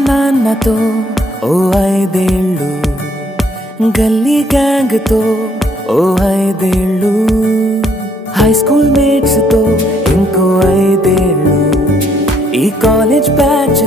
నాన్నతో ఓ 5 ఏళ్ళు, గల్లీ గ్యాంగ్ తో ఓ 5 ఏళ్ళు, హై స్కూల్ మేట్స్ తో ఇంకో 5 ఏళ్ళు, ఈ కాలేజ్ బ్యాచ్